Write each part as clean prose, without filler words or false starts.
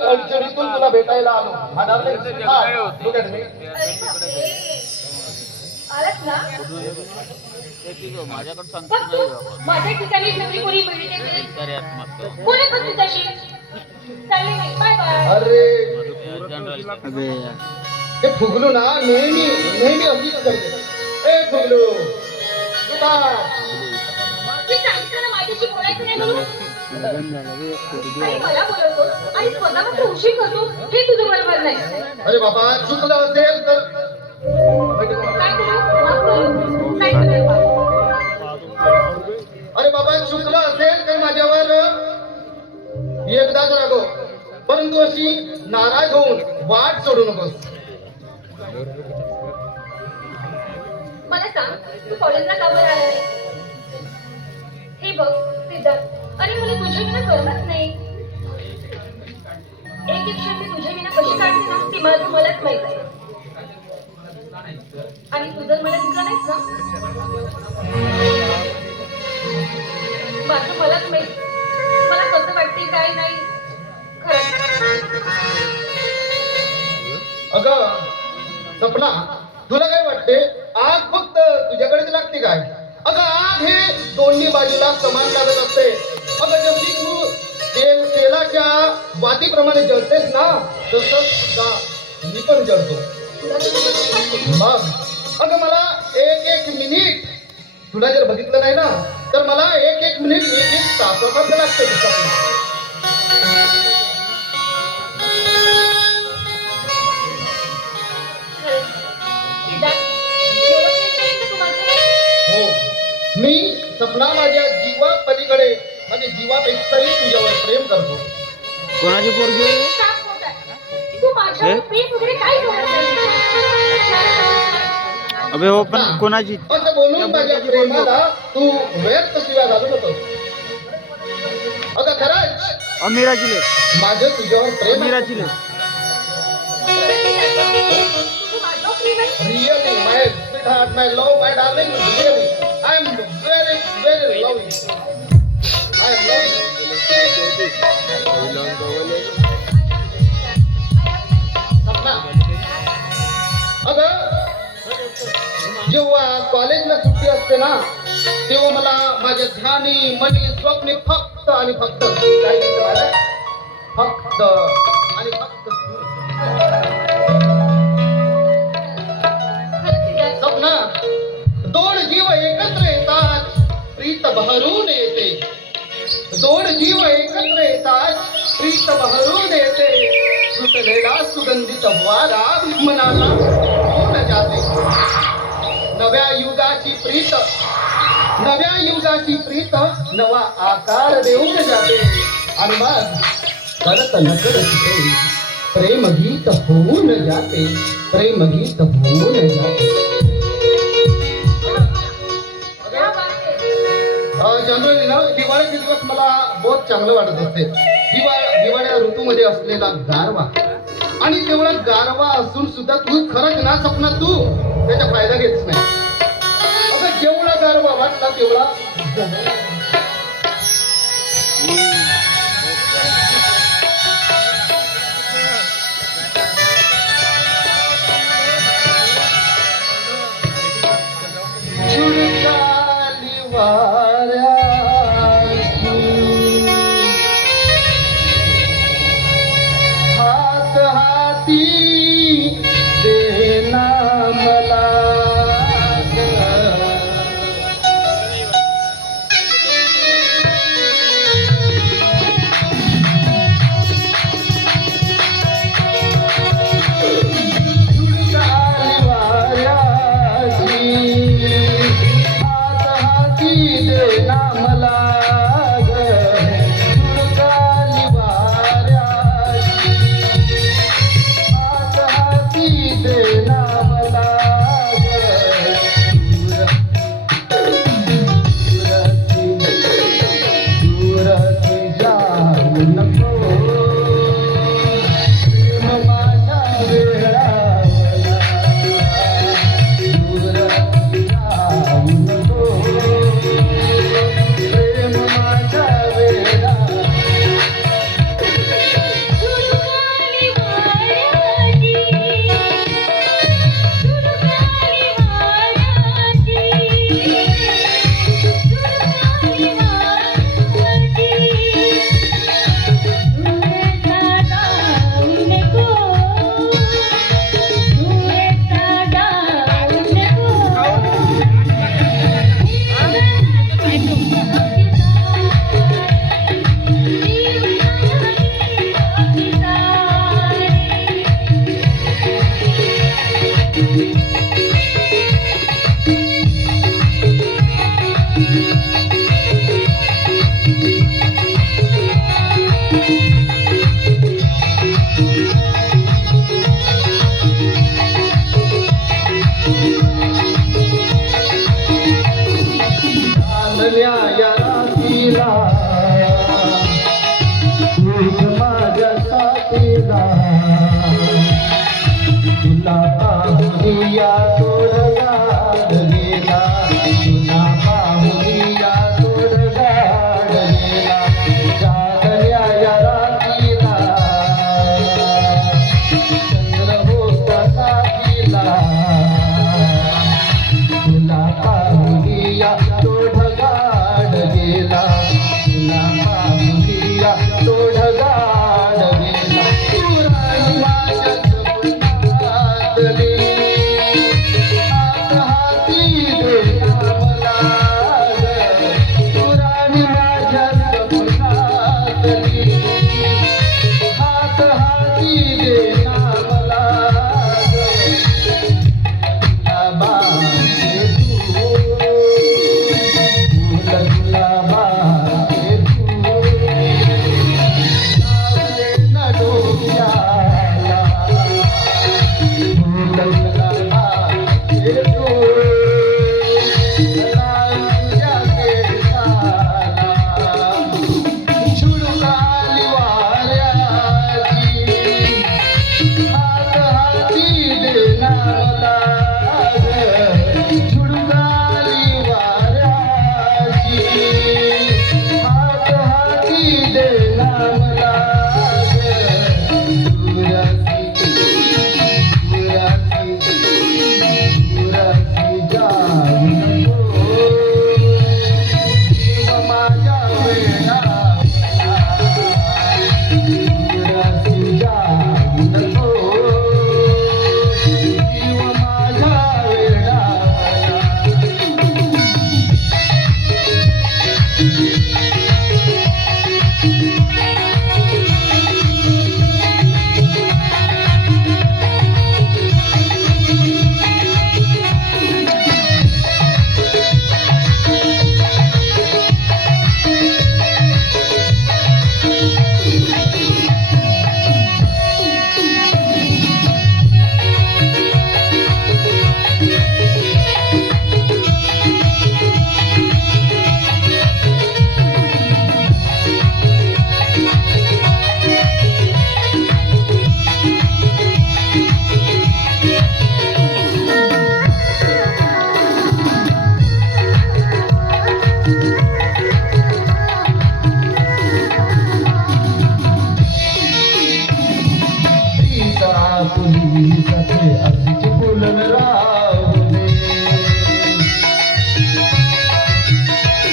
अडचणीतून तुला भेटायला आलो. हा डार्लिंग, हा, look at me. आलात ना? बघ तू, माझ्या ठिकाणी नवी कोणी मिळली नाही. कोणी पण तुझ्याशी चालली नाही. Bye bye. अरे हे फुगलू ना नेहमी नेहमी अशीच करते. ए फुगलू उठा. मी सांगितलं ना माझ्याशी बोलायचं नाही म्हणून. आणि मला बोलवतो आणि स्वतः मात्र उशीर करतो, हे तुझं बरोबर नाही. अरे बाबा चुकलं असेल तर काय करू? माफ करू? काय करू बाबा? अरे बाबा चुकलं असेल तर माझ्यावर एकदाच रागव, परंतु अशी नाराज होऊन वाट सोडू नकोस. मला सांग, तू कॉलेजला का बरं आला नाही? हे बघ सिद्धार्थ, अरे मला तुझ्या विना करमत नाही. एक एक क्षण मी तुझ्या विना कशी काढते ना, ती मला मलाच माहित आहे. आणि तू जर मला दिसला नाहीस ना, माझं मलाच माहित मला कसं वाटते काय नाही. अगं सपना, तुला काय वाटते आग फक्त तुझ्याकडेच लागते काय? अगं आग हे दोन्ही बाजूला समान लागत असते. अगं जशी तू तेलाच्या वातीप्रमाणे जळतेस ना, तसंच मी पण जळतो. बघ अगं मला एक एक मिनिट तुला जर बघितलं नाही ना, तर मला एक एक मिनिट एक एक तासासारखं लागतं तुझं. हो, मी सपना माझ्या जीवा पलीकडे म्हणजे जीवापेक्षाही तुझ्यावर प्रेम करतो. कोणाची पोरगी आहे? तू माझ्या प्रेम वगैरे काय करत नाही. अबे हो पण कोणाची? असं बोलून माझ्या प्रेमाला तू व्यर्थ शिव्या घालू नकोस. अगं खरंच अमीराची ले माझं तुझ्यावर प्रेम आहे. अमीराची ले Really, my sweetheart, my love, my darling, really, I am very, very loving. I am loving. Sapna, अगं जेव्हा कॉलेजला सुट्टी असते ना, तेव्हा मला माझ्या ध्यानी मनी स्वप्नी फक्त आणि फक्त काय दिसतं माहिती आहे? फक्त आणि फक्त सपना. दोन जीव एकत्र येतात, प्रीत बहरून येते. दोन जीव एकत्र येतात, प्रीत बहरून येते. सुटलेला सुगंधित वारा मनाला होऊन जाते. नव्या युगाची प्रीत, नव्या युगाची प्रीत नवा आकार देऊन जाते. आणि मग करत नकळत प्रेमगीत होऊन जाते. प्रेमगीत होऊन जाते. जनरली ना दिवाळीचे दिवस मला बहुत चांगलं वाटत असते. दिवाळ्या ऋतूमध्ये असलेला गारवा, आणि तेवढा गारवा असून सुद्धा तू खरंच ना सपना तू त्याचा फायदा घेतच नाही. आता जेवढा गारवा वाटला तेवढा हात हाती देना मला. गेला तुला पाहुनिया तोडगाड गेला तुला पाहुनिया तोडगाड गेला जागल्या या रात्रीला चंद्र होता साथीला तुला पाहुनिया तोडगाड गेला तुला पाहुनिया तोडगाड गेला तू राणी माझ्या सपनातली हात हाती देना मला तू राणी माझ्या सपनातली हात हाती देना मला गुलाबाचे तू गुलाबाचे तू लावले ना डोक्याला गुलाबाचे तू लावल्या केसाला झुळकाली वाऱ्याची हात हाती देना मला झुळकाली वाऱ्याची हात हाती देना मला दुरासी दुरासी दुरासी जाऊ नको जीव माझ्या वेडावला दुरासी जाऊ नको जीव माझ्या वेडावला सीता पुली सखे असिच फुलन राहू दे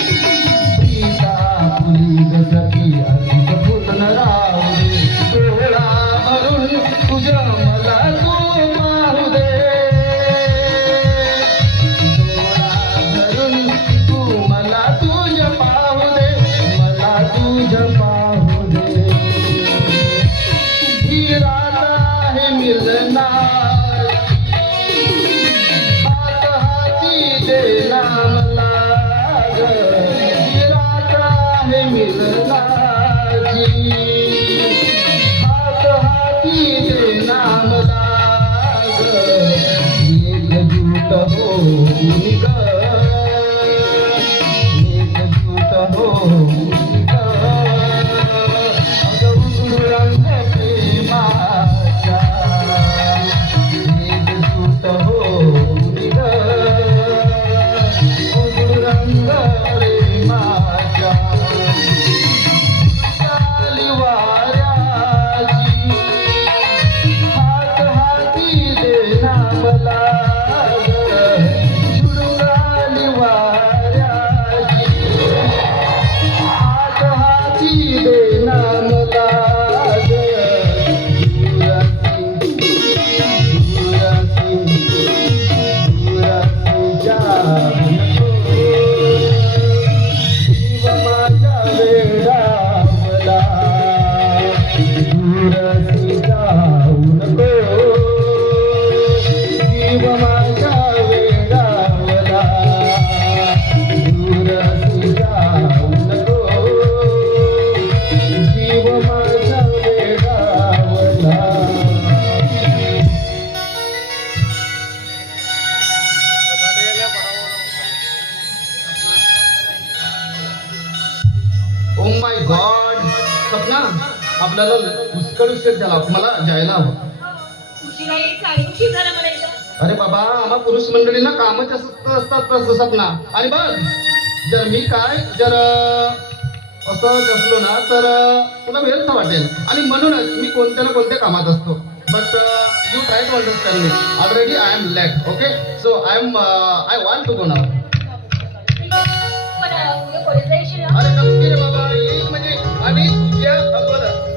सीता पुली सखी असिच फुलन राहू दे डोळा भरून तुझ्या मला तू मारू दे डोळा भरून तू मला तुझ्या पाहू दे मला तुझ्या पाहू दे ही रात आहे मिलनार हात हाती देना मला ही रात आहे मिलनाची हात हाती देना मला एकजूट होऊन ग एकजूट होऊन ग रंग प्रेमाचा एकजूट होऊन ग रंग प्रेमाचा चाली वाऱ्याची हात हाती देना मला झुळकाली वाऱ्याची हात हाती देना मला ओ माय गॉड सपना आपल्याला पुष्कळ उशीर झाला, मला जायला हवं. उशिरा यायचं आणि उशीर झाला म्हणायचं. अरे बाबा, आम्हा पुरुष मंडळींना काम जास्त असतात तसं सपना. आणि बघ, जर मी काय जर असं असलो ना तर तुला व्यर्थ वाटेल, आणि म्हणूनच मी कोणत्या ना कोणत्या कामात असतो. But you try to understand me. Already I am late. Okay, so I want to go now. ठीक आहे. पण उद्या कॉलेजला येशील ना? अरे नक्की रे बाबा, येईल म्हणजे आणि तुझ्या अगोदर